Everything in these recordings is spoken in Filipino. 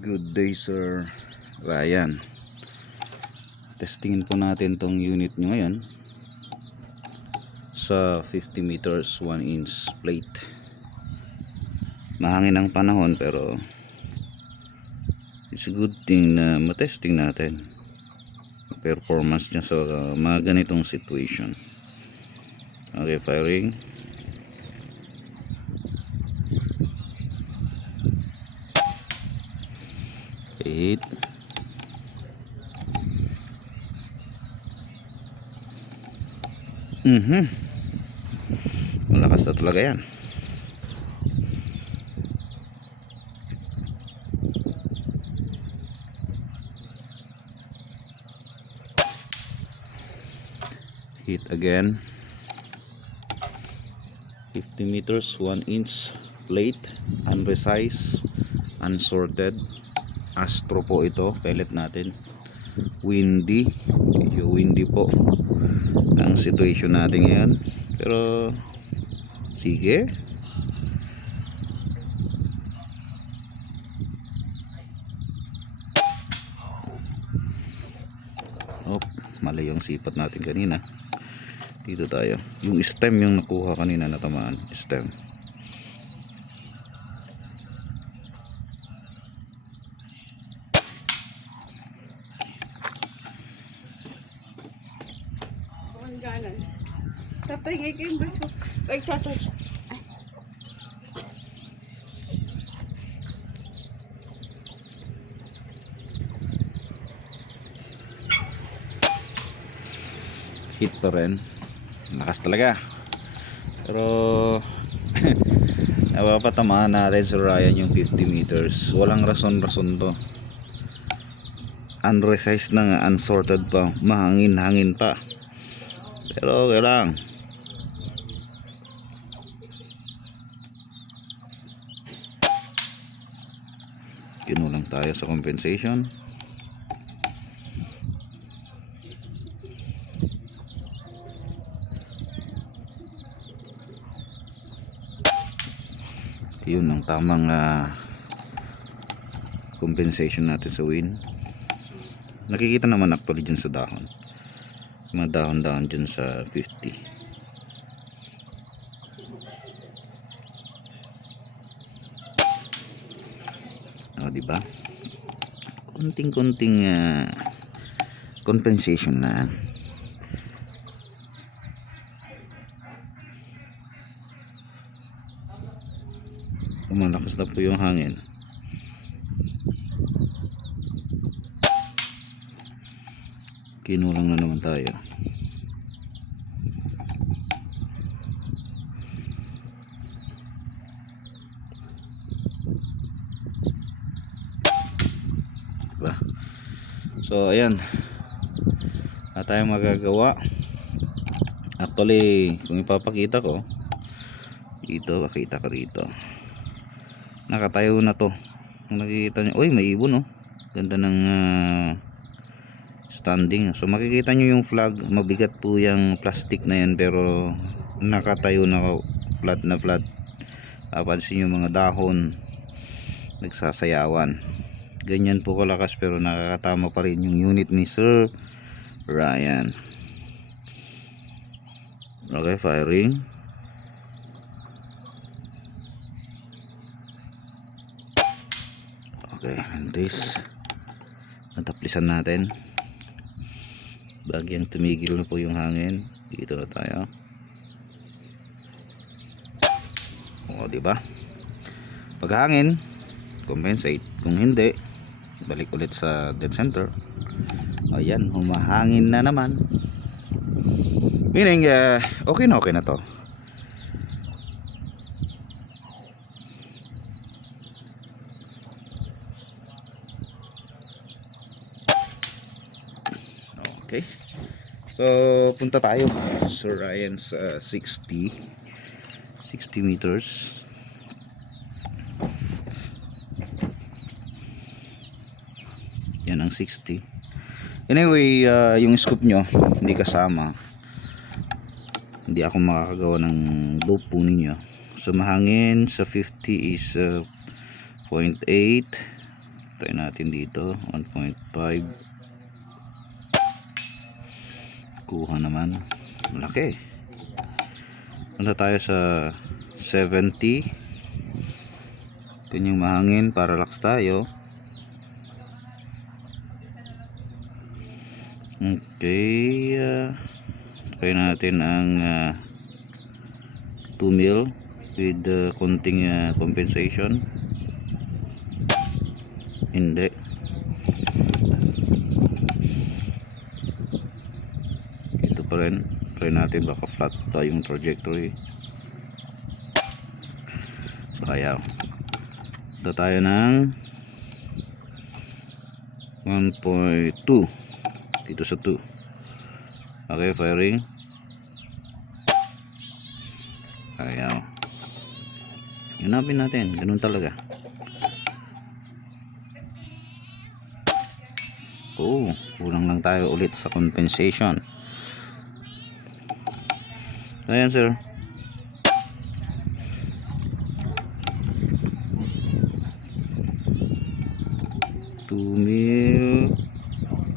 Good day, Sir Ryan. Testingin po natin tong unit nyo ngayon sa 50 meters 1 inch plate. Mahangin ang panahon pero it's a good thing na matesting natin performance niya sa mga ganitong situation. Okay, firing. Hit. Malakas na talaga yan. Hit again. 50 meters 1 inch plate, unresized, unsorted. Astro po ito, pellet natin. Windy, medyo windy po ang situation natin ngayon, pero sige. Mali yung sipat natin kanina. Dito tayo, yung stem yung nakuha kanina, natamaan stem. Ganon. Tatay ko yung braso. Ay, tatay. Hit pa rin. Lakas talaga. Pero napapatamaan natin sa Ryan yung 50 meters. Walang rason-rason to. Unresized na nga, unsorted pa. Mahangin-hangin pa. Pero okay lang. Kinulang tayo sa compensation. Yun ang tamang compensation natin sa win. Nakikita naman actually dyan sa dahon. Mga dahon-dahon dyan sa 50. Diba? Kunting-kunting compensation na. Malakas na po yung hangin. Kinulang na naman tayo. Diba? So ayan, wala tayong magagawa. Actually, kung ipapakita ko dito, pakita ko dito, nakatayo na to. Kung nakikita nyo, uy, may ibon, oh. Ganda ng standing. So makikita nyo yung flag, mabigat po yung plastic na yan, pero nakatayo na, flat na flat. Papansin nyo mga dahon nagsasayawan. Ganyan po kalakas, pero nakakatama pa rin yung unit ni Sir Ryan. Okay, firing. Okay, and this nataplisan natin. Bagyang tumigil na po yung hangin. Dito na tayo. O, diba? Pag hangin, compensate. Kung hindi, balik ulit sa dead center. Ayan, humahangin na naman. Meaning, okay na to. Okay. So, punta tayo Sir Ryan's 60 meters. Yan ang 60. Anyway, yung scoop nyo hindi kasama. Hindi ako makakagawa ng dope po ninyo. So, mahangin sa 50 is 0.8. Try natin dito 1.5. Kuha naman, malaki. Punta tayo sa 70. Yun yung mahangin para relax tayo. Okay, try natin ang 2 mil with konting compensation. Hindi. Ito pa rin. Try natin baka flat tayong trajectory. So kaya ito tayo ng 1.2 dito sa 2. Okay, firing. Kaya hanapin natin, ganun talaga. Kulang lang tayo ulit sa compensation. Ayan sir, $2 mil,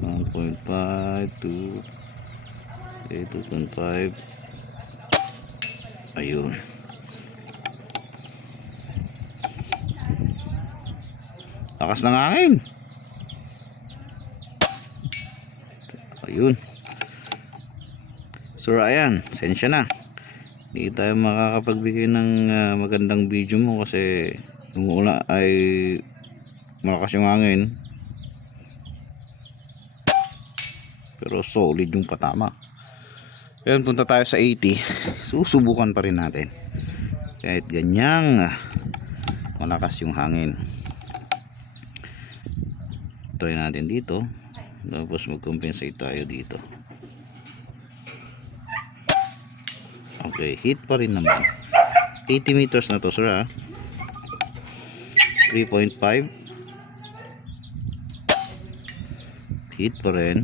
1.5 to 2.5. Ayun, lakas ng hangin. Ayun. So ayan, sensya na, hindi tayo makakapagbigay ng magandang video mo kasi umuula ay malakas yung hangin, pero solid yung patama. Ayun, punta tayo sa 80. Susubukan pa rin natin kahit ganyang malakas yung hangin. Try natin dito, tapos mag-compensate tayo dito. Okay, hit pa rin naman. 80 meters na to sir ha. 3.5. Hit pa rin.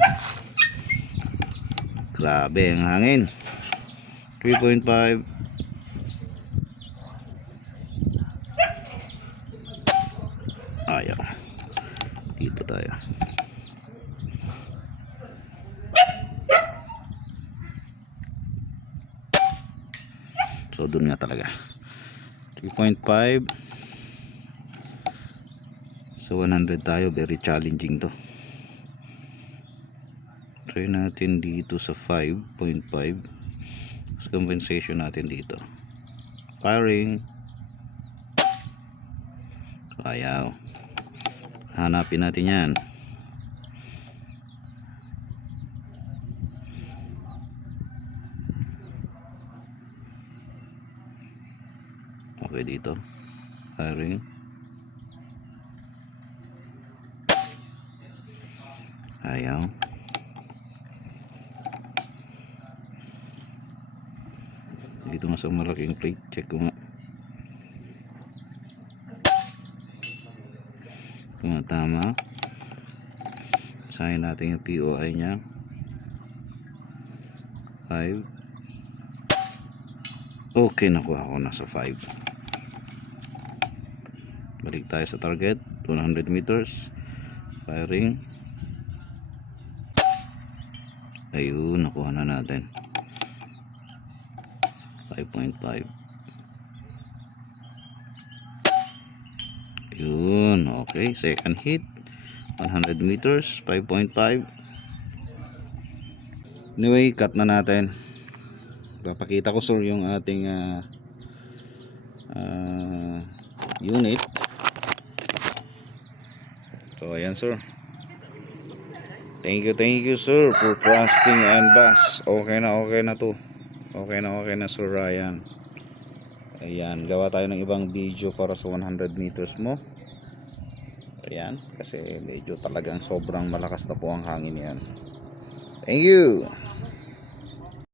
Grabe ang hangin. 3.5. Ayan, dito tayo. So dun nga talaga 3.5 sa 100 tayo. Very challenging to. Try natin dito sa 5.5. Compensation natin dito. Firing. Ayaw. Hanapin natin yan. Okay, dito firing. Ayaw. Dito nga sa malaking plate, check ko nga kung tama. Sahin natin yung POI nya 5. Okay, nakuha ko na sa 5. Balik tayo sa target 100 meters. Firing. Ayun, nakuha na natin 5.5. Ayun, okay, second hit 100 meters 5.5. Anyway, cut na natin. Papakita ko sir yung ating unit. So ayan sir, thank you sir for trusting and bass. Okay na to. Okay na sir Ryan. Ayan, gawa tayo ng ibang video para sa 100 meters mo. Ayan, kasi medyo talagang sobrang malakas na po ang hangin yan. Thank you.